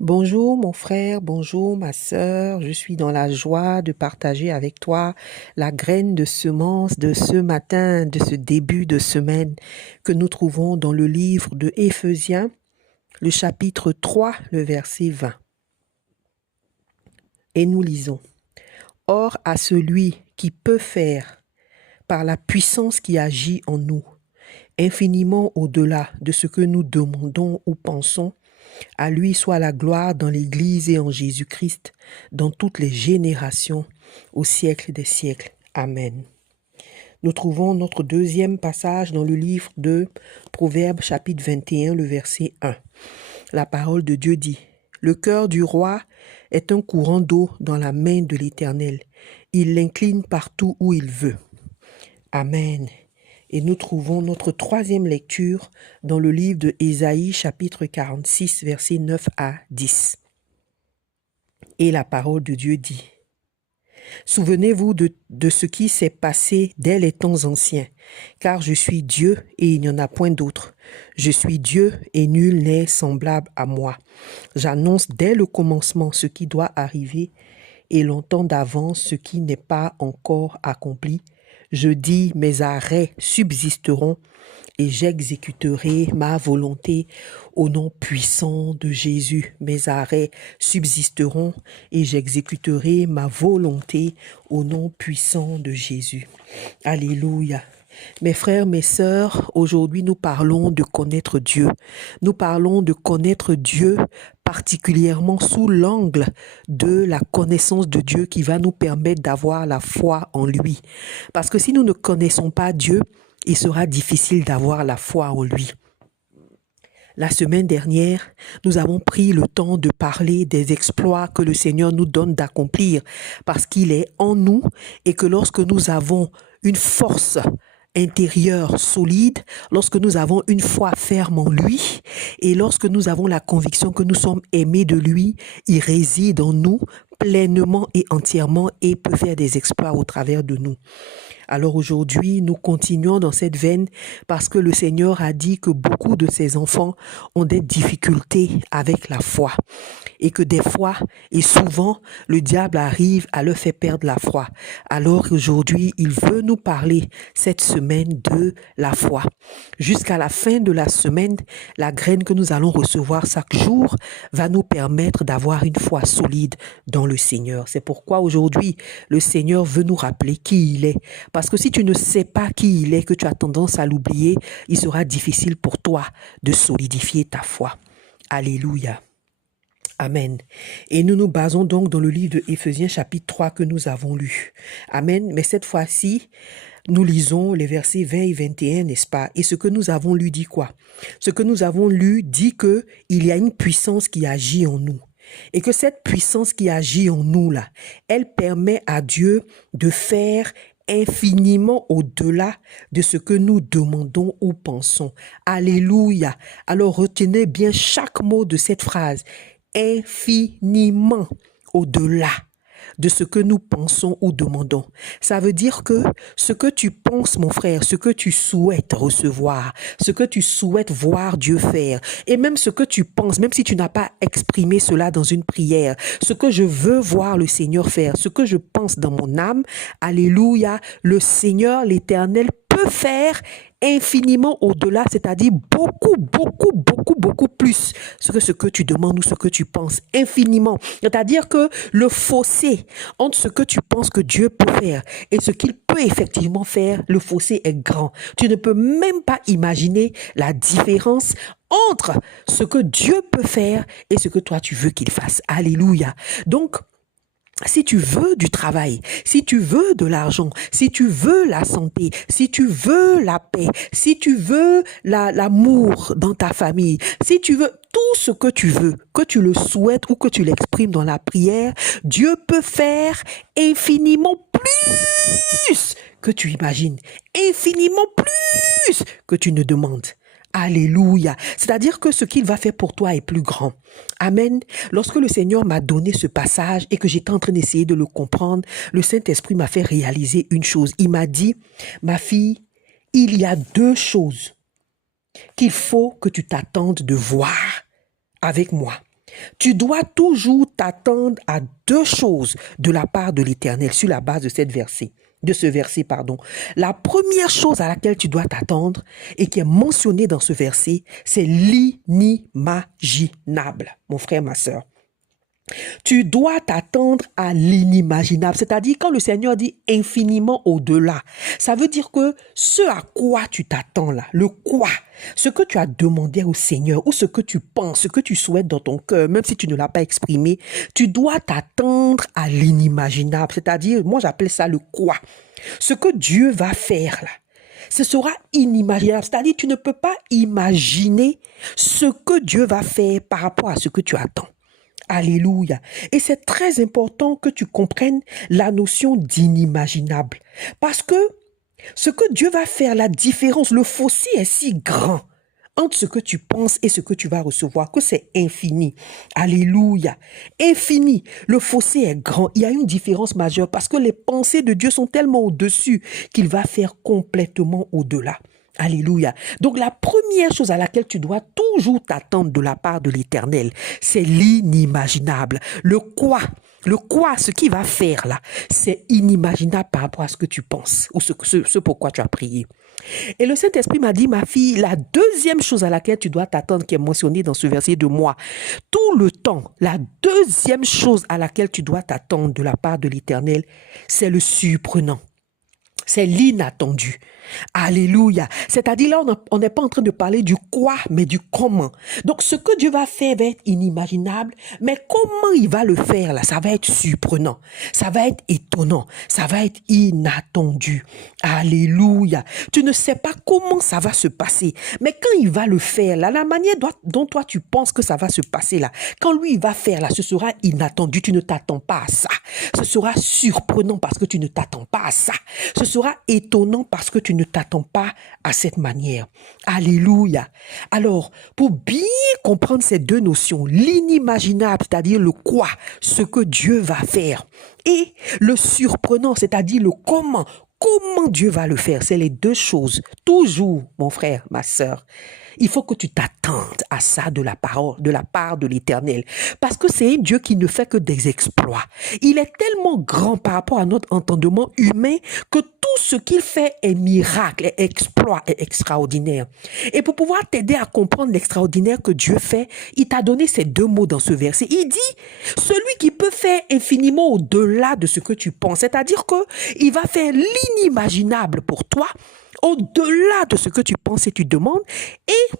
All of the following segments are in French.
Bonjour mon frère, bonjour ma sœur, je suis dans la joie de partager avec toi la graine de semence de ce matin, de ce début de semaine que nous trouvons dans le livre de Éphésiens, le chapitre 3, le verset 20. Et nous lisons, Or à celui qui peut faire, par la puissance qui agit en nous, infiniment au-delà de ce que nous demandons ou pensons, à lui soit la gloire dans l'Église et en Jésus-Christ, dans toutes les générations, au siècle des siècles. Amen. Nous trouvons notre deuxième passage dans le livre de Proverbes chapitre 21, le verset 1. La parole de Dieu dit, « Le cœur du roi est un courant d'eau dans la main de l'Éternel. Il l'incline partout où il veut. » Amen. Et nous trouvons notre troisième lecture dans le livre de Ésaïe, chapitre 46, versets 9 à 10. Et la parole de Dieu dit, « Souvenez-vous de ce qui s'est passé dès les temps anciens, car je suis Dieu et il n'y en a point d'autre. Je suis Dieu et nul n'est semblable à moi. J'annonce dès le commencement ce qui doit arriver et longtemps d'avance ce qui n'est pas encore accompli. Je dis, mes arrêts subsisteront et j'exécuterai ma volonté au nom puissant de Jésus. Mes arrêts subsisteront et j'exécuterai ma volonté au nom puissant de Jésus. Alléluia. Mes frères, mes sœurs, aujourd'hui nous parlons de connaître Dieu. Nous parlons de connaître Dieu particulièrement sous l'angle de la connaissance de Dieu qui va nous permettre d'avoir la foi en lui. Parce que si nous ne connaissons pas Dieu, il sera difficile d'avoir la foi en lui. La semaine dernière, nous avons pris le temps de parler des exploits que le Seigneur nous donne d'accomplir parce qu'il est en nous et que lorsque nous avons une force intérieure solide, lorsque nous avons une foi ferme en lui et lorsque nous avons la conviction que nous sommes aimés de lui, il réside en nous pleinement et entièrement et peut faire des exploits au travers de nous. Alors aujourd'hui, nous continuons dans cette veine parce que le Seigneur a dit que beaucoup de ses enfants ont des difficultés avec la foi et que des fois et souvent, le diable arrive à leur faire perdre la foi. Alors aujourd'hui, il veut nous parler cette semaine de la foi. Jusqu'à la fin de la semaine, la graine que nous allons recevoir chaque jour va nous permettre d'avoir une foi solide dans le Seigneur. C'est pourquoi aujourd'hui, le Seigneur veut nous rappeler qui il est. Parce que si tu ne sais pas qui il est, que tu as tendance à l'oublier, il sera difficile pour toi de solidifier ta foi. Alléluia. Amen. Et nous nous basons donc dans le livre de Éphésiens chapitre 3 que nous avons lu. Amen. Mais cette fois-ci, nous lisons les versets 20 et 21, n'est-ce pas? Et ce que nous avons lu dit quoi? Ce que nous avons lu dit que il y a une puissance qui agit en nous. Et que cette puissance qui agit en nous, là, elle permet à Dieu de faire infiniment au-delà de ce que nous demandons ou pensons. Alléluia. Alors retenez bien chaque mot de cette phrase. Infiniment au-delà de ce que nous pensons ou demandons. Ça veut dire que ce que tu penses, mon frère, ce que tu souhaites recevoir, ce que tu souhaites voir Dieu faire, et même ce que tu penses, même si tu n'as pas exprimé cela dans une prière, ce que je veux voir le Seigneur faire, ce que je pense dans mon âme, alléluia, le Seigneur, l'Éternel peut faire infiniment au-delà, c'est-à-dire beaucoup plus ce que tu demandes ou ce que tu penses, infiniment. C'est-à-dire que le fossé entre ce que tu penses que Dieu peut faire et ce qu'il peut effectivement faire, le fossé est grand. Tu ne peux même pas imaginer la différence entre ce que Dieu peut faire et ce que toi tu veux qu'il fasse. Alléluia. Donc, si tu veux du travail, si tu veux de l'argent, si tu veux la santé, si tu veux la paix, si tu veux l'amour dans ta famille, si tu veux tout ce que tu veux, que tu le souhaites ou que tu l'exprimes dans la prière, Dieu peut faire infiniment plus que tu imagines, infiniment plus que tu ne demandes. Alléluia. C'est-à-dire que ce qu'il va faire pour toi est plus grand. Amen. Lorsque le Seigneur m'a donné ce passage et que j'étais en train d'essayer de le comprendre, le Saint-Esprit m'a fait réaliser une chose. Il m'a dit, ma fille, il y a deux choses qu'il faut que tu t'attendes de voir avec moi. Tu dois toujours t'attendre à deux choses de la part de l'Éternel sur la base de ce verset, pardon. La première chose à laquelle tu dois t'attendre et qui est mentionnée dans ce verset, c'est l'inimaginable, mon frère, ma sœur. Tu dois t'attendre à l'inimaginable, c'est-à-dire quand le Seigneur dit infiniment au-delà, ça veut dire que ce à quoi tu t'attends là, le quoi, ce que tu as demandé au Seigneur ou ce que tu penses, ce que tu souhaites dans ton cœur, même si tu ne l'as pas exprimé, tu dois t'attendre à l'inimaginable, c'est-à-dire, moi j'appelle ça le quoi, ce que Dieu va faire là. Ce sera inimaginable, c'est-à-dire tu ne peux pas imaginer ce que Dieu va faire par rapport à ce que tu attends. Alléluia. Et c'est très important que tu comprennes la notion d'inimaginable. Parce que ce que Dieu va faire, la différence, le fossé est si grand entre ce que tu penses et ce que tu vas recevoir, que c'est infini. Alléluia. Infini. Le fossé est grand. Il y a une différence majeure parce que les pensées de Dieu sont tellement au-dessus qu'il va faire complètement au-delà. Alléluia. Donc la première chose à laquelle tu dois toujours t'attendre de la part de l'Éternel, c'est l'inimaginable. Le quoi, ce qu'il va faire là, c'est inimaginable par rapport à ce que tu penses ou ce pourquoi tu as prié. Et le Saint-Esprit m'a dit, ma fille, la deuxième chose à laquelle tu dois t'attendre, qui est mentionnée dans ce verset de moi, tout le temps, la deuxième chose à laquelle tu dois t'attendre de la part de l'Éternel, c'est le surprenant. C'est l'inattendu. Alléluia. C'est-à-dire là, on n'est pas en train de parler du quoi, mais du comment. Donc, ce que Dieu va faire va être inimaginable, mais comment il va le faire là, ça va être surprenant, ça va être étonnant, ça va être inattendu. Alléluia. Tu ne sais pas comment ça va se passer, mais quand il va le faire là, la manière dont toi tu penses que ça va se passer là, quand lui il va faire là, ce sera inattendu, tu ne t'attends pas à ça. Ce sera surprenant parce que tu ne t'attends pas à ça. Ce sera étonnant parce que tu ne t'attends pas à cette manière. Alléluia. Alors, pour bien comprendre ces deux notions, l'inimaginable, c'est-à-dire le quoi, ce que Dieu va faire, et le surprenant, c'est-à-dire le comment Dieu va le faire, c'est les deux choses. Toujours, mon frère, ma sœur. Il faut que tu t'attendes à ça de la part de l'Éternel. Parce que c'est un Dieu qui ne fait que des exploits. Il est tellement grand par rapport à notre entendement humain que tout ce qu'il fait est miracle, est exploit, est extraordinaire. Et pour pouvoir t'aider à comprendre l'extraordinaire que Dieu fait, il t'a donné ces deux mots dans ce verset. Il dit, celui qui peut faire infiniment au-delà de ce que tu penses. C'est-à-dire qu'il va faire l'inimaginable pour toi, au-delà de ce que tu penses et tu demandes, et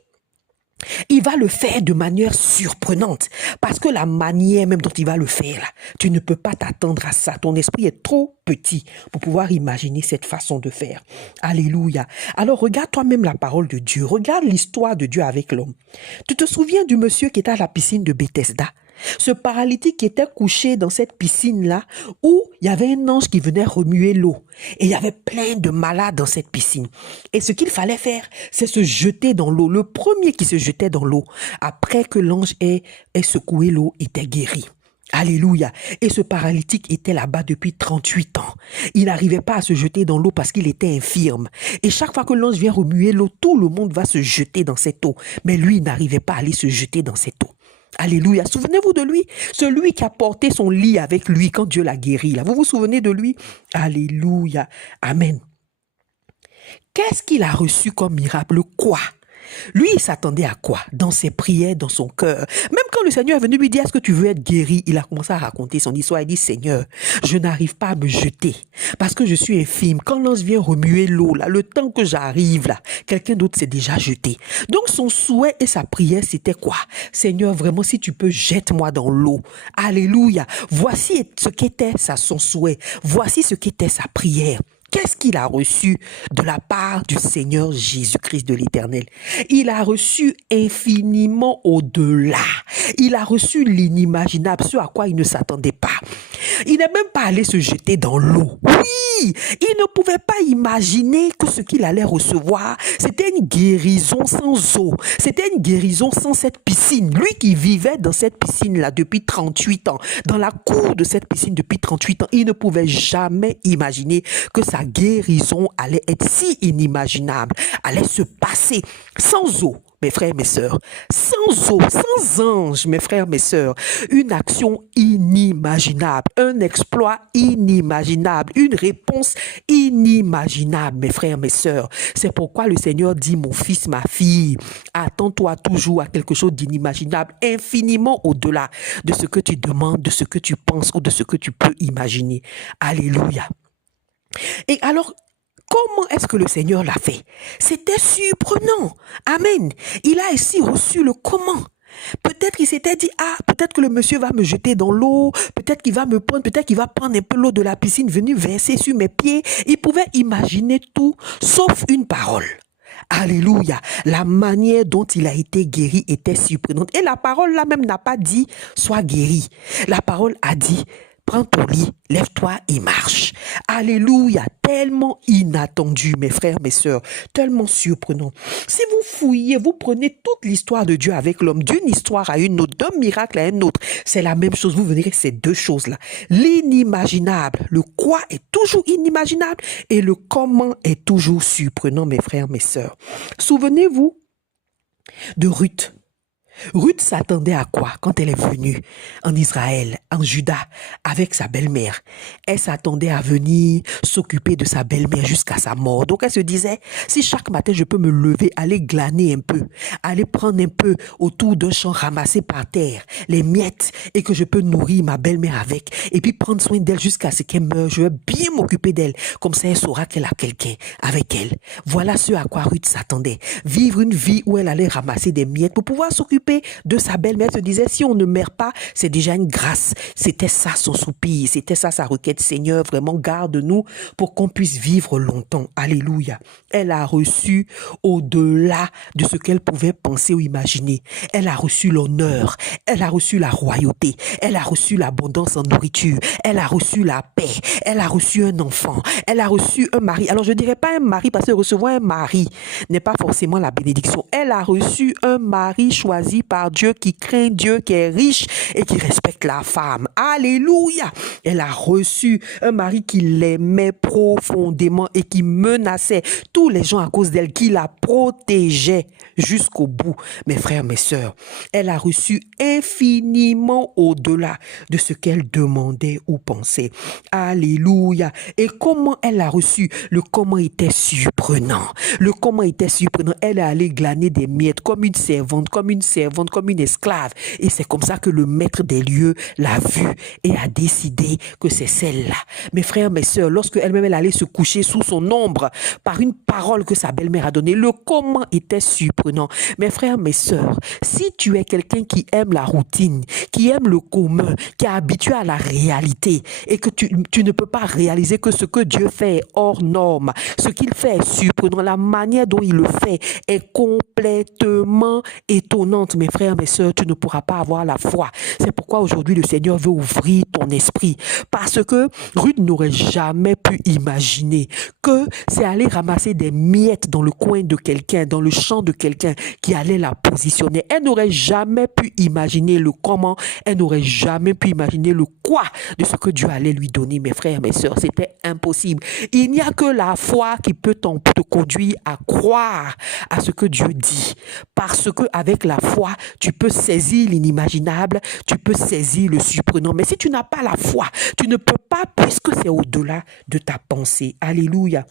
il va le faire de manière surprenante, parce que la manière même dont il va le faire, là, tu ne peux pas t'attendre à ça. Ton esprit est trop petit pour pouvoir imaginer cette façon de faire. Alléluia. Alors regarde toi-même la parole de Dieu, regarde l'histoire de Dieu avec l'homme. Tu te souviens du monsieur qui était à la piscine de Bethesda? Ce paralytique qui était couché dans cette piscine-là, où il y avait un ange qui venait remuer l'eau. Et il y avait plein de malades dans cette piscine. Et ce qu'il fallait faire, c'est se jeter dans l'eau. Le premier qui se jetait dans l'eau, après que l'ange ait secoué l'eau, était guéri. Alléluia. Et ce paralytique était là-bas depuis 38 ans. Il n'arrivait pas à se jeter dans l'eau parce qu'il était infirme. Et chaque fois que l'ange vient remuer l'eau, tout le monde va se jeter dans cette eau. Mais lui, il n'arrivait pas à aller se jeter dans cette eau. Alléluia. Souvenez-vous de lui, celui qui a porté son lit avec lui quand Dieu l'a guéri. Là. Vous vous souvenez de lui? Alléluia. Amen. Qu'est-ce qu'il a reçu comme miracle? Quoi? Lui, il s'attendait à quoi? Dans ses prières, dans son cœur. Même quand le Seigneur est venu lui dire, est-ce que tu veux être guéri? Il a commencé à raconter son histoire. Il dit, Seigneur, je n'arrive pas à me jeter parce que je suis infime. Quand l'ange vient remuer l'eau, là, le temps que j'arrive, là, quelqu'un d'autre s'est déjà jeté. Donc, son souhait et sa prière, c'était quoi? Seigneur, vraiment, si tu peux, jette-moi dans l'eau. Alléluia. Voici ce qu'était son souhait. Voici ce qu'était sa prière. Qu'est-ce qu'il a reçu de la part du Seigneur Jésus-Christ de l'Éternel? Il a reçu infiniment au-delà. Il a reçu l'inimaginable, ce à quoi il ne s'attendait pas. Il n'est même pas allé se jeter dans l'eau. Oui, il ne pouvait pas imaginer que ce qu'il allait recevoir, c'était une guérison sans eau. C'était une guérison sans cette piscine. Lui qui vivait dans cette piscine-là depuis 38 ans, dans la cour de cette piscine depuis 38 ans, il ne pouvait jamais imaginer que sa guérison allait être si inimaginable, allait se passer sans eau, mes frères, mes sœurs. Sans eau, sans ange, mes frères, mes sœurs. Une action inimaginable, un exploit inimaginable, une réponse inimaginable, mes frères, mes sœurs. C'est pourquoi le Seigneur dit, mon fils, ma fille, attends-toi toujours à quelque chose d'inimaginable, infiniment au-delà de ce que tu demandes, de ce que tu penses ou de ce que tu peux imaginer. Alléluia. Et alors, comment est-ce que le Seigneur l'a fait? C'était surprenant. Amen. Il a ici reçu le comment. Peut-être qu'il s'était dit, peut-être que le monsieur va me jeter dans l'eau, peut-être qu'il va me prendre, peut-être qu'il va prendre un peu l'eau de la piscine, venir verser sur mes pieds. Il pouvait imaginer tout, sauf une parole. Alléluia. La manière dont il a été guéri était surprenante. Et la parole là même n'a pas dit, sois guéri. La parole a dit, prends ton lit, lève-toi et marche. Alléluia, tellement inattendu, mes frères, mes sœurs, tellement surprenant. Si vous fouillez, vous prenez toute l'histoire de Dieu avec l'homme, d'une histoire à une autre, d'un miracle à un autre, c'est la même chose. Vous verrez ces deux choses-là. L'inimaginable, le quoi est toujours inimaginable et le comment est toujours surprenant, mes frères, mes sœurs. Souvenez-vous de Ruth. Ruth s'attendait à quoi quand elle est venue en Israël, en Juda, avec sa belle-mère? Elle s'attendait à venir s'occuper de sa belle-mère jusqu'à sa mort. Donc elle se disait, si chaque matin je peux me lever, aller glaner un peu, aller prendre un peu autour d'un champ, ramasser par terre les miettes et que je peux nourrir ma belle-mère avec et puis prendre soin d'elle jusqu'à ce qu'elle meure, je vais bien m'occuper d'elle. Comme ça, elle saura qu'elle a quelqu'un avec elle. Voilà ce à quoi Ruth s'attendait. Vivre une vie où elle allait ramasser des miettes pour pouvoir s'occuper de sa belle-mère. Se disait, si on ne meurt pas, c'est déjà une grâce. C'était ça son soupir, c'était ça sa requête. Seigneur, vraiment garde-nous pour qu'on puisse vivre longtemps. Alléluia. Elle a reçu au-delà de ce qu'elle pouvait penser ou imaginer. Elle a reçu l'honneur, elle a reçu la royauté, elle a reçu l'abondance en nourriture, elle a reçu la paix, elle a reçu un enfant, elle a reçu un mari. Alors je ne dirais pas un mari parce que recevoir un mari n'est pas forcément la bénédiction. Elle a reçu un mari choisi par Dieu, qui craint Dieu, qui est riche et qui respecte la femme. Alléluia. Elle a reçu un mari qui l'aimait profondément et qui menaçait tous les gens à cause d'elle, qui la protégeait jusqu'au bout. Mes frères, mes sœurs, elle a reçu infiniment au-delà de ce qu'elle demandait ou pensait. Alléluia. Et comment elle a reçu? Le comment était surprenant. Le comment était surprenant. Elle est allée glaner des miettes comme une servante, comme une esclave. Et c'est comme ça que le maître des lieux l'a vue et a décidé que c'est celle-là. Mes frères, mes sœurs, lorsque elle-même elle allait se coucher sous son ombre par une parole que sa belle-mère a donnée, le comment était surprenant. Mes frères, mes sœurs, si tu es quelqu'un qui aime la routine, qui aime le commun, qui est habitué à la réalité et que tu ne peux pas réaliser que ce que Dieu fait est hors norme, ce qu'il fait est surprenant, la manière dont il le fait est complètement étonnante, mes frères, mes sœurs, tu ne pourras pas avoir la foi. C'est pourquoi aujourd'hui le Seigneur veut ouvrir ton esprit, parce que Ruth n'aurait jamais pu imaginer que c'est aller ramasser des miettes dans le coin de quelqu'un, dans le champ de quelqu'un qui allait la positionner. Elle n'aurait jamais pu imaginer le comment, elle n'aurait jamais pu imaginer le quoi de ce que Dieu allait lui donner, mes frères, mes sœurs. C'était impossible. Il n'y a que la foi qui peut te conduire à croire à ce que Dieu dit, parce que avec la foi, tu peux saisir l'inimaginable, tu peux saisir le surprenant. Mais si tu n'as pas la foi, tu ne peux pas, puisque c'est au-delà de ta pensée. Alléluia.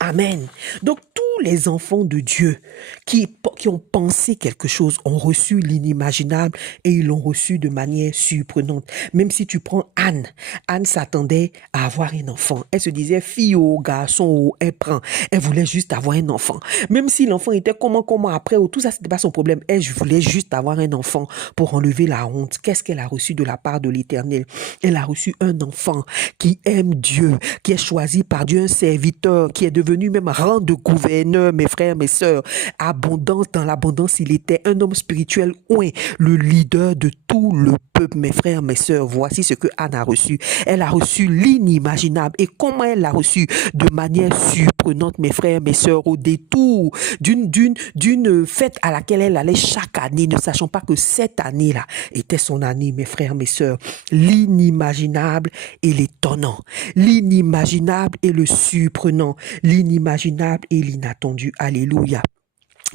Amen. Donc, tous les enfants de Dieu qui ont pensé quelque chose ont reçu l'inimaginable et ils l'ont reçu de manière surprenante. Même si tu prends Anne, Anne s'attendait à avoir un enfant. Elle se disait fille ou garçon, elle prend. Elle voulait juste avoir un enfant. Même si l'enfant était comment après, tout ça, c'était pas son problème. Elle voulait juste avoir un enfant pour enlever la honte. Qu'est-ce qu'elle a reçu de la part de l'Éternel? Elle a reçu un enfant qui aime Dieu, qui est choisi par Dieu, un serviteur, qui est devenu même rang de gouverneur, mes frères, mes sœurs. Abondance, dans l'abondance, il était un homme spirituel, ouais, le leader de tout le peuple, mes frères, mes sœurs. Voici ce que Anne a reçu. Elle a reçu l'inimaginable. Et comment elle l'a reçu? De manière surprenante, mes frères, mes sœurs, au détour d'une fête à laquelle elle allait chaque année, ne sachant pas que cette année-là était son année, mes frères, mes sœurs. L'inimaginable et l'étonnant. L'inimaginable et le surprenant. L'inimaginable et l'inattendu. Alléluia.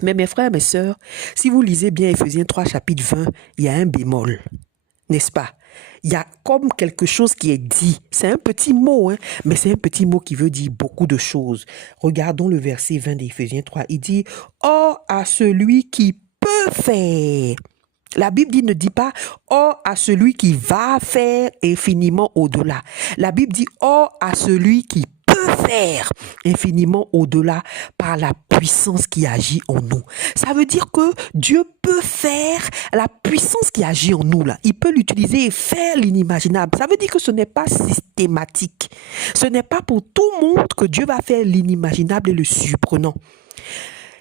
Mais mes frères, mes sœurs, si vous lisez bien Éphésiens 3, chapitre 20, il y a un bémol, n'est-ce pas? Il y a comme quelque chose qui est dit. C'est un petit mot, hein, mais c'est un petit mot qui veut dire beaucoup de choses. Regardons le verset 20 d'Éphésiens 3. Il dit « Or à celui qui peut faire ». La Bible ne dit pas « Or à celui qui va faire infiniment au-delà ». La Bible dit « Or à celui qui peut faire infiniment au-delà par la puissance qui agit en nous ». Ça veut dire que Dieu peut faire la puissance qui agit en nous là. Il peut l'utiliser et faire l'inimaginable. Ça veut dire que ce n'est pas systématique. Ce n'est pas pour tout le monde que Dieu va faire l'inimaginable et le surprenant.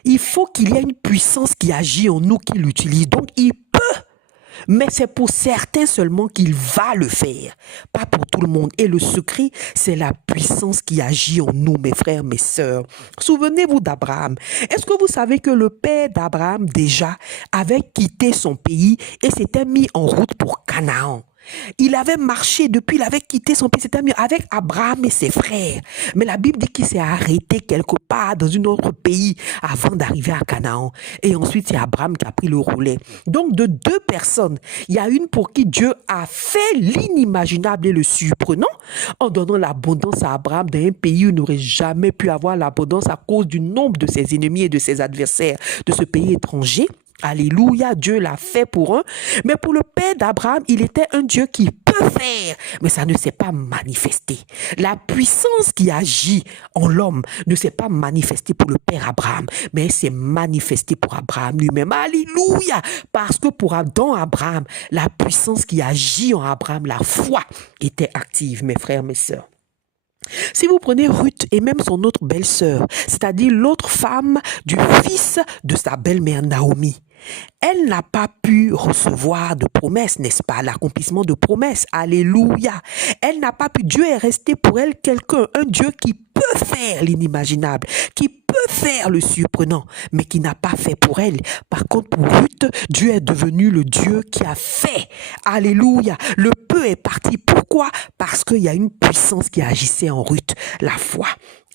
Il faut qu'il y ait une puissance qui agit en nous, qui l'utilise. Donc, il peut, mais c'est pour certains seulement qu'il va le faire, pas pour tout le monde. Et le secret, c'est la puissance qui agit en nous, mes frères, mes sœurs. Souvenez-vous d'Abraham. Est-ce que vous savez que le père d'Abraham, déjà, avait quitté son pays et s'était mis en route pour Canaan? Il avait marché depuis, il avait quitté son pays, c'était avec Abraham et ses frères. Mais la Bible dit qu'il s'est arrêté quelque part dans un autre pays avant d'arriver à Canaan. Et ensuite, c'est Abraham qui a pris le relais. Donc, de deux personnes, il y a une pour qui Dieu a fait l'inimaginable et le surprenant en donnant l'abondance à Abraham dans un pays où il n'aurait jamais pu avoir l'abondance à cause du nombre de ses ennemis et de ses adversaires de ce pays étranger. Alléluia, Dieu l'a fait pour un. Mais pour le père d'Abraham, il était un Dieu qui peut faire, mais ça ne s'est pas manifesté. La puissance qui agit en l'homme ne s'est pas manifestée pour le père Abraham, mais elle s'est manifestée pour Abraham lui-même. Alléluia, parce que dans Abraham, la puissance qui agit en Abraham, la foi était active, mes frères, mes sœurs. Si vous prenez Ruth et même son autre belle-sœur, c'est-à-dire l'autre femme du fils de sa belle-mère Naomi, elle n'a pas pu recevoir de promesses, n'est-ce pas? L'accomplissement de promesses. Alléluia. Elle n'a pas pu. Dieu est resté pour elle quelqu'un, un Dieu qui peut faire l'inimaginable, qui peut faire le surprenant, mais qui n'a pas fait pour elle. Par contre, pour Ruth, Dieu est devenu le Dieu qui a fait. Alléluia. Le peu est parti. Pourquoi? Parce qu'il y a une puissance qui agissait en Ruth, la foi.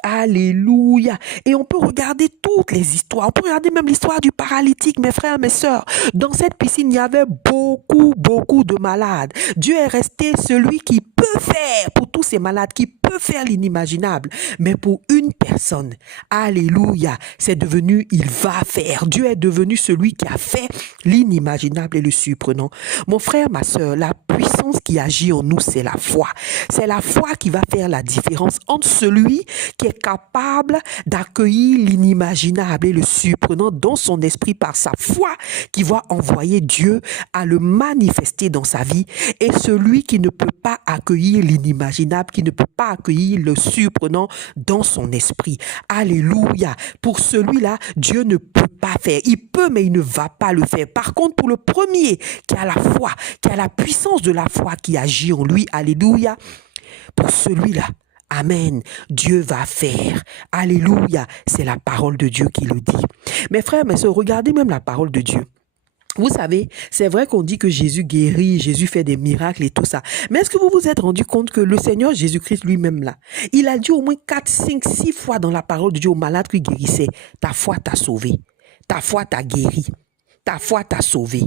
Alléluia. Et on peut regarder toutes les histoires. On peut regarder même l'histoire du paralytique, mes frères, mes sœurs. Dans cette piscine, il y avait beaucoup de malades. Dieu est resté celui qui peut faire pour tous ces malades, qui peut faire l'inimaginable. Mais pour une personne, alléluia, c'est devenu, il va faire. Dieu est devenu celui qui a fait l'inimaginable et le surprenant. Mon frère, ma sœur, la puissance qui agit en nous, c'est la foi. C'est la foi qui va faire la différence entre celui qui est capable d'accueillir l'inimaginable et le surprenant dans son esprit par sa foi, qui va envoyer Dieu à le manifester dans sa vie, et celui qui ne peut pas accueillir l'inimaginable, qui ne peut pas accueillir le surprenant dans son esprit. Alléluia. Pour celui-là, Dieu ne peut pas faire. Il peut, mais il ne va pas le faire. Par contre, pour le premier qui a la foi, qui a la puissance de la foi qui agit en lui, alléluia, pour celui-là, amen, Dieu va faire. Alléluia, c'est la parole de Dieu qui le dit. Mes frères, mes sœurs, regardez même la parole de Dieu. Vous savez, c'est vrai qu'on dit que Jésus guérit, Jésus fait des miracles et tout ça. Mais est-ce que vous vous êtes rendu compte que le Seigneur Jésus-Christ lui-même là, il a dit au moins 4, 5, 6 fois dans la parole de Dieu aux malades qu'il guérissait, ta foi t'a sauvé, ta foi t'a guéri. Ta foi t'a sauvé,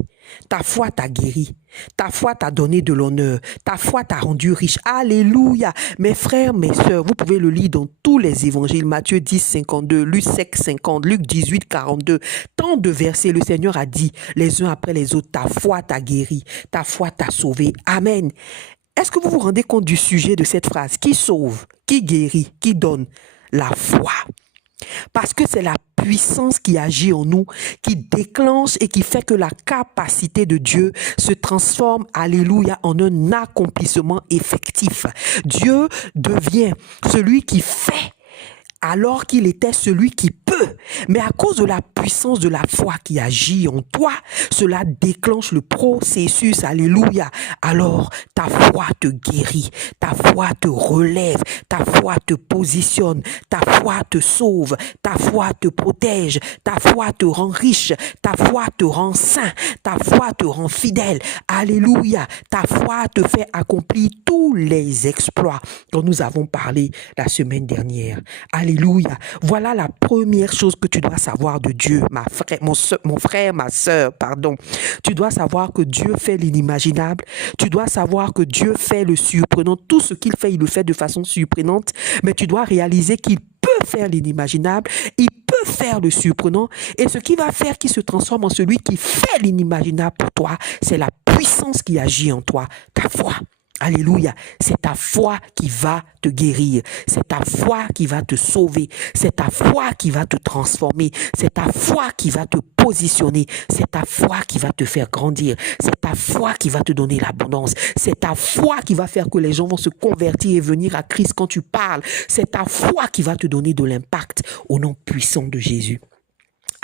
ta foi t'a guéri, ta foi t'a donné de l'honneur, ta foi t'a rendu riche. Alléluia. Mes frères, mes sœurs, vous pouvez le lire dans tous les évangiles. Matthieu 10, 52, Luc 5, 50, Luc 18, 42. Tant de versets, le Seigneur a dit les uns après les autres, ta foi t'a guéri, ta foi t'a sauvé. Amen. Est-ce que vous vous rendez compte du sujet de cette phrase? Qui sauve, qui guérit, qui donne? La foi. Parce que c'est la puissance qui agit en nous, qui déclenche et qui fait que la capacité de Dieu se transforme, alléluia, en un accomplissement effectif. Dieu devient celui qui fait alors qu'il était celui qui peut. Mais à cause de la puissance de la foi qui agit en toi, cela déclenche le processus, alléluia. Alors, ta foi te guérit, ta foi te relève, ta foi te positionne, ta foi te sauve, ta foi te protège, ta foi te rend riche, ta foi te rend saint, ta foi te rend fidèle, alléluia. Ta foi te fait accomplir tous les exploits dont nous avons parlé la semaine dernière. Alléluia. Voilà la première première chose que tu dois savoir de Dieu, mon frère, ma sœur, pardon. Tu dois savoir que Dieu fait l'inimaginable. Tu dois savoir que Dieu fait le surprenant. Tout ce qu'il fait, il le fait de façon surprenante. Mais tu dois réaliser qu'il peut faire l'inimaginable. Il peut faire le surprenant. Et ce qui va faire qu'il se transforme en celui qui fait l'inimaginable pour toi, c'est la puissance qui agit en toi, ta foi. Alléluia, c'est ta foi qui va te guérir, c'est ta foi qui va te sauver, c'est ta foi qui va te transformer, c'est ta foi qui va te positionner, c'est ta foi qui va te faire grandir, c'est ta foi qui va te donner l'abondance, c'est ta foi qui va faire que les gens vont se convertir et venir à Christ quand tu parles, c'est ta foi qui va te donner de l'impact au nom puissant de Jésus.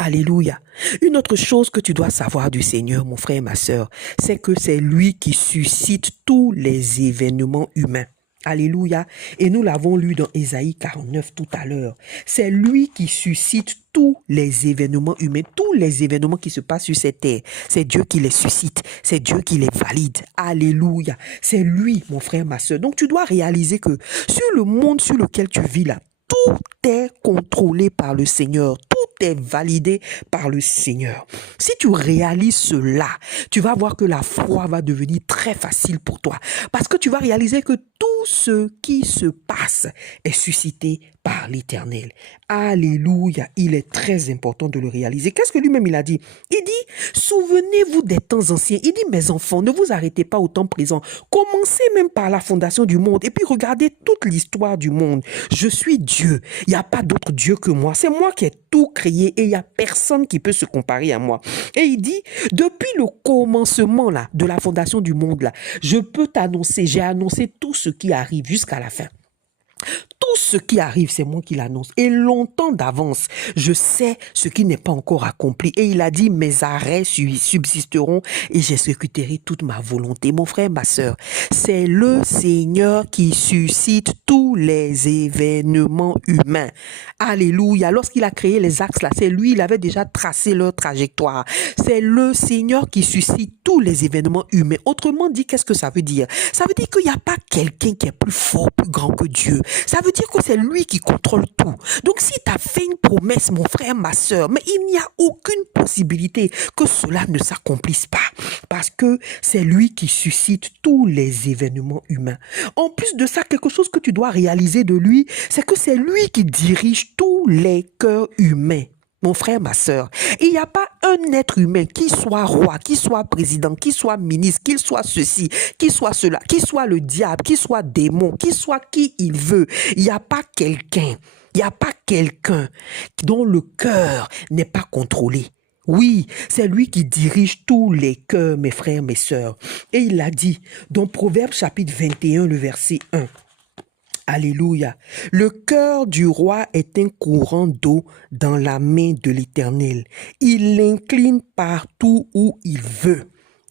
Alléluia. Une autre chose que tu dois savoir du Seigneur, mon frère et ma sœur, c'est que c'est lui qui suscite tous les événements humains. Alléluia. Et nous l'avons lu dans Ésaïe 49 tout à l'heure. C'est lui qui suscite tous les événements humains, tous les événements qui se passent sur cette terre. C'est Dieu qui les suscite. C'est Dieu qui les valide. Alléluia. C'est lui, mon frère, ma sœur. Donc tu dois réaliser que sur le monde sur lequel tu vis là, tout est contrôlé par le Seigneur. Tout est validé par le Seigneur. Si tu réalises cela, tu vas voir que la foi va devenir très facile pour toi. Parce que tu vas réaliser que tout ce qui se passe est suscité par l'Éternel. Alléluia. Il est très important de le réaliser. Qu'est-ce que lui-même il a dit? Il dit, souvenez-vous des temps anciens. Il dit, mes enfants, ne vous arrêtez pas au temps présent. Commencez même par la fondation du monde. Et puis regardez toute l'histoire du monde. Je suis Dieu. Il n'y a pas d'autre Dieu que moi. C'est moi qui ai tout créé et il n'y a personne qui peut se comparer à moi. Et il dit, depuis le commencement là, de la fondation du monde là, je peux t'annoncer, j'ai annoncé tout ce qui arrive jusqu'à la fin. Tout ce qui arrive, c'est moi qui l'annonce. Et longtemps d'avance, je sais ce qui n'est pas encore accompli. Et il a dit, mes arrêts subsisteront et j'exécuterai toute ma volonté. Mon frère, ma sœur, c'est le Seigneur qui suscite tous les événements humains. Alléluia. Lorsqu'il a créé les axes là, c'est lui, il avait déjà tracé leur trajectoire. C'est le Seigneur qui suscite tous les événements humains. Autrement dit, qu'est-ce que ça veut dire? Ça veut dire qu'il n'y a pas quelqu'un qui est plus fort, plus grand que Dieu. Ça veut dire que c'est lui qui contrôle tout. Donc si tu as fait une promesse, mon frère, ma sœur, mais il n'y a aucune possibilité que cela ne s'accomplisse pas. Parce que c'est lui qui suscite tous les événements humains. En plus de ça, quelque chose que tu dois réaliser de lui, c'est que c'est lui qui dirige tous les cœurs humains. Mon frère, ma sœur, il n'y a pas un être humain qui soit roi, qui soit président, qui soit ministre, qu'il soit ceci, qui soit cela, qui soit le diable, qui soit démon, qui soit qui il veut. Il n'y a pas quelqu'un, dont le cœur n'est pas contrôlé. Oui, c'est lui qui dirige tous les cœurs, mes frères, mes sœurs. Et il l'a dit dans Proverbe chapitre 21, le verset 1. Alléluia. Le cœur du roi est un courant d'eau dans la main de l'Éternel. Il l'incline partout où il veut.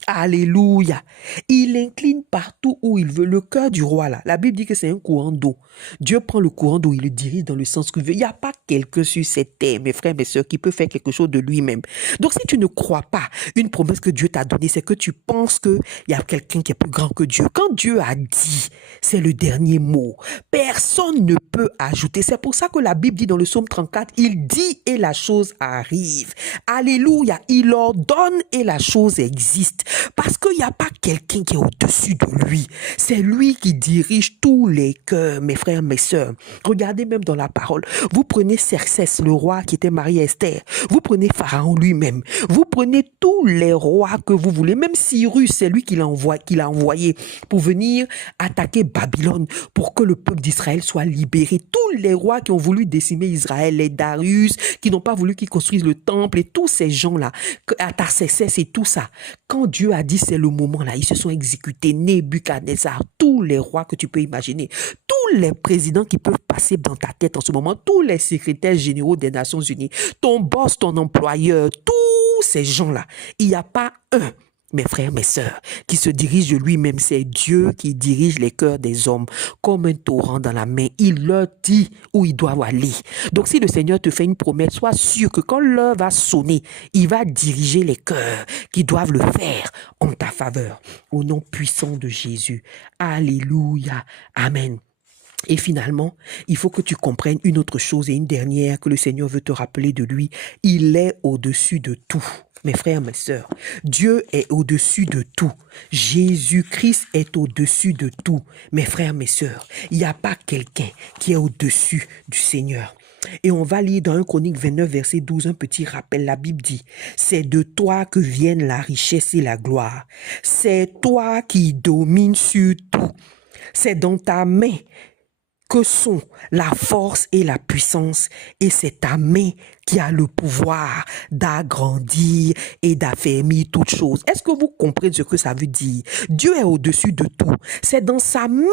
Alléluia. Il incline partout où il veut. Le cœur du roi, là, la Bible dit que c'est un courant d'eau. Dieu prend le courant d'eau, il le dirige dans le sens qu'il veut. Il n'y a pas quelqu'un sur cette terre, mes frères, mes sœurs, qui peut faire quelque chose de lui-même. Donc, si tu ne crois pas une promesse que Dieu t'a donnée, c'est que tu penses qu'il y a quelqu'un qui est plus grand que Dieu. Quand Dieu a dit, c'est le dernier mot. Personne ne peut ajouter. C'est pour ça que la Bible dit dans le psaume 34, il dit et la chose arrive. Alléluia. Il ordonne et la chose existe. Parce qu'il n'y a pas quelqu'un qui est au-dessus de lui. C'est lui qui dirige tous les cœurs, mes frères, mes sœurs. Regardez même dans la parole. Vous prenez Xerxès, le roi qui était marié à Esther. Vous prenez Pharaon lui-même. Vous prenez tous les rois que vous voulez. Même Cyrus, c'est lui qui l'a envoyé pour venir attaquer Babylone pour que le peuple d'Israël soit libéré. Tous les rois qui ont voulu décimer Israël, les Darius, qui n'ont pas voulu qu'ils construisent le temple et tous ces gens-là, Artaxerxès et tout ça. Quand Dieu a dit c'est le moment là, ils se sont exécutés. Nebuchadnezzar, tous les rois que tu peux imaginer, tous les présidents qui peuvent passer dans ta tête en ce moment, tous les secrétaires généraux des Nations Unies, ton boss, ton employeur, tous ces gens-là, il n'y a pas un, mes frères, mes sœurs, qui se dirige de lui-même. C'est Dieu qui dirige les cœurs des hommes comme un torrent dans la main. Il leur dit où ils doivent aller. Donc si le Seigneur te fait une promesse, sois sûr que quand l'heure va sonner, il va diriger les cœurs qui doivent le faire en ta faveur. Au nom puissant de Jésus. Alléluia. Amen. Et finalement, il faut que tu comprennes une autre chose et une dernière que le Seigneur veut te rappeler de lui. Il est au-dessus de tout. Mes frères, mes sœurs, Dieu est au-dessus de tout. Jésus-Christ est au-dessus de tout. Mes frères, mes sœurs, il n'y a pas quelqu'un qui est au-dessus du Seigneur. Et on va lire dans 1 Chronique 29, verset 12, un petit rappel. La Bible dit, « C'est de toi que viennent la richesse et la gloire. C'est toi qui domines sur tout. C'est dans ta main que sont la force et la puissance, et c'est ta main qui a le pouvoir d'agrandir et d'affermir toutes choses. » Est-ce que vous comprenez ce que ça veut dire? Dieu est au-dessus de tout. C'est dans sa main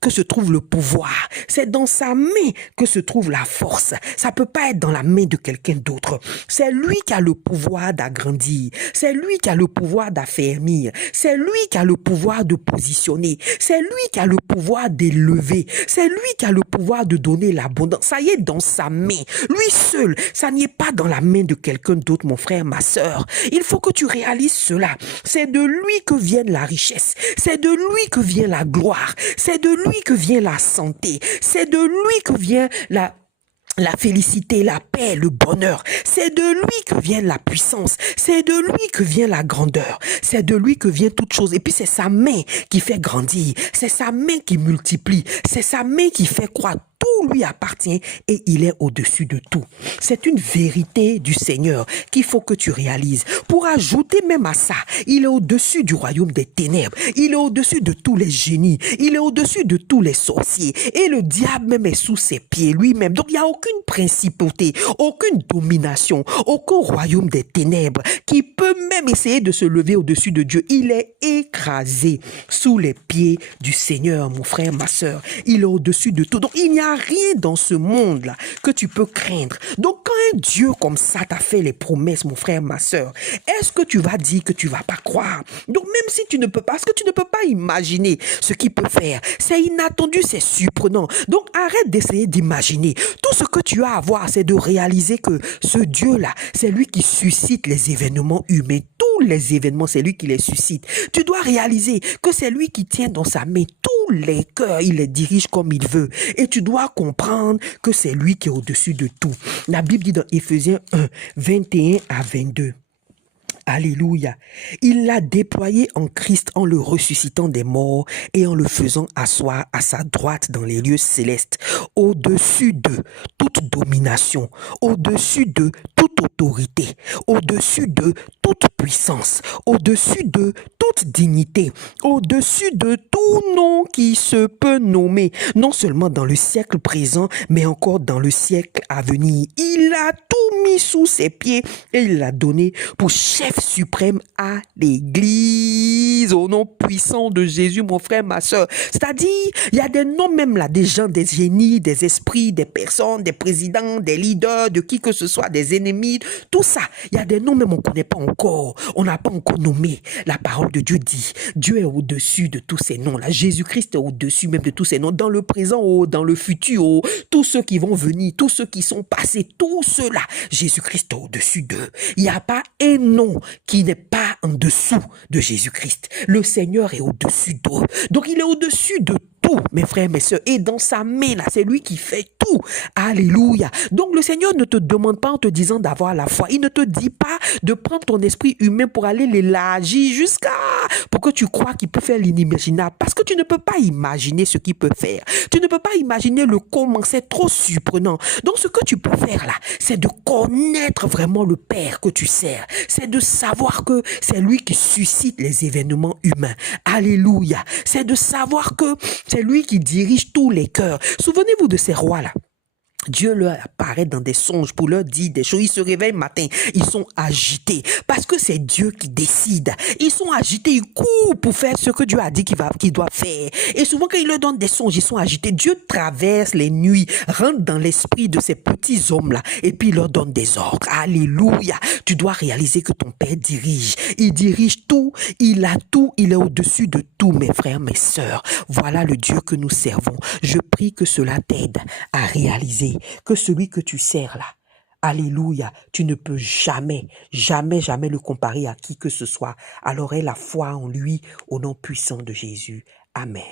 que se trouve le pouvoir. C'est dans sa main que se trouve la force. Ça ne peut pas être dans la main de quelqu'un d'autre. C'est lui qui a le pouvoir d'agrandir. C'est lui qui a le pouvoir d'affermir. C'est lui qui a le pouvoir de positionner. C'est lui qui a le pouvoir d'élever. C'est lui qui a le pouvoir de donner l'abondance. Ça y est dans sa main. Lui seul, ça n'est pas dans la main de quelqu'un d'autre, mon frère, ma sœur. Il faut que tu réalises cela. C'est de lui que vient la richesse. C'est de lui que vient la gloire. C'est de lui que vient la santé. C'est de lui que vient la félicité, la paix, le bonheur. C'est de lui que vient la puissance. C'est de lui que vient la grandeur. C'est de lui que vient toute chose. Et puis c'est sa main qui fait grandir. C'est sa main qui multiplie. C'est sa main qui fait croître. Tout lui appartient et il est au-dessus de tout. C'est une vérité du Seigneur qu'il faut que tu réalises. Pour ajouter même à ça, il est au-dessus du royaume des ténèbres. Il est au-dessus de tous les génies. Il est au-dessus de tous les sorciers. Et le diable même est sous ses pieds lui-même. Donc il n'y a aucune principauté, aucune domination, aucun royaume des ténèbres qui peut même essayer de se lever au-dessus de Dieu. Il est écrasé sous les pieds du Seigneur, mon frère, ma sœur. Il est au-dessus de tout. Donc il n'y a rien dans ce monde-là que tu peux craindre. Donc quand un Dieu comme ça t'a fait les promesses, mon frère, ma sœur, est-ce que tu vas dire que tu vas pas croire? Donc même si tu ne peux pas, parce que tu ne peux pas imaginer ce qu'il peut faire. C'est inattendu, c'est surprenant. Donc arrête d'essayer d'imaginer. Tout ce que tu as à voir, c'est de réaliser que ce Dieu-là, c'est lui qui suscite les événements humains. Tous les événements, c'est lui qui les suscite. Tu dois réaliser que c'est lui qui tient dans sa main tous les cœurs. Il les dirige comme il veut. Et tu dois comprendre que c'est lui qui est au-dessus de tout. La Bible dit dans Éphésiens 1, 21 à 22. Alléluia. Il l'a déployé en Christ en le ressuscitant des morts et en le faisant asseoir à sa droite dans les lieux célestes, au-dessus de toute domination, au-dessus de toute autorité, au-dessus de toute puissance, au-dessus de toute dignité, au-dessus de tout nom qui se peut nommer, non seulement dans le siècle présent, mais encore dans le siècle à venir. Il a tout mis sous ses pieds et il l'a donné pour chef suprême à l'église, au nom puissant de Jésus, mon frère, ma soeur. C'est-à-dire, il y a des noms même là, des gens, des génies, des esprits, des personnes, des présidents, des leaders, de qui que ce soit, des ennemis, tout ça. Il y a des noms même on ne connaît pas encore, on n'a pas encore nommé. La parole de Dieu dit, Dieu est au-dessus de tous ces noms-là. Jésus-Christ est au-dessus même de tous ces noms, dans le présent, dans le futur, tous ceux qui vont venir, tous ceux qui sont passés, tout cela, Jésus-Christ est au-dessus d'eux. Il n'y a pas un nom qui n'est pas en dessous de Jésus-Christ. Le Seigneur est au-dessus d'eux. Donc il est au-dessus de tout, mes frères, mes sœurs. Et dans sa main, là, c'est lui qui fait tout. Alléluia. Donc le Seigneur ne te demande pas en te disant d'avoir la foi. Il ne te dit pas de prendre ton esprit humain pour aller l'élargir jusqu'à... pour que tu crois qu'il peut faire l'inimaginable. Parce que tu ne peux pas imaginer ce qu'il peut faire. Tu ne peux pas imaginer le comment. C'est trop surprenant. Donc ce que tu peux faire là, c'est de connaître vraiment le Père que tu sers. C'est de savoir que c'est lui qui suscite les événements humains. Alléluia. C'est de savoir que c'est lui qui dirige tous les cœurs. Souvenez-vous de ces rois-là. Dieu leur apparaît dans des songes pour leur dire des choses. Ils se réveillent matin, ils sont agités parce que c'est Dieu qui décide. Ils sont agités, ils courent pour faire ce que Dieu a dit qu'ils doivent faire. Et souvent quand il leur donne des songes, ils sont agités. Dieu traverse les nuits, rentre dans l'esprit de ces petits hommes-là et puis il leur donne des ordres. Alléluia. Tu dois réaliser que ton Père dirige. Il dirige tout, il a tout, il est au-dessus de tout, mes frères, mes sœurs. Voilà le Dieu que nous servons. Je prie que cela t'aide à réaliser que celui que tu sers là, alléluia, tu ne peux jamais, jamais, jamais le comparer à qui que ce soit. Alors aie la foi en lui au nom puissant de Jésus. Amen.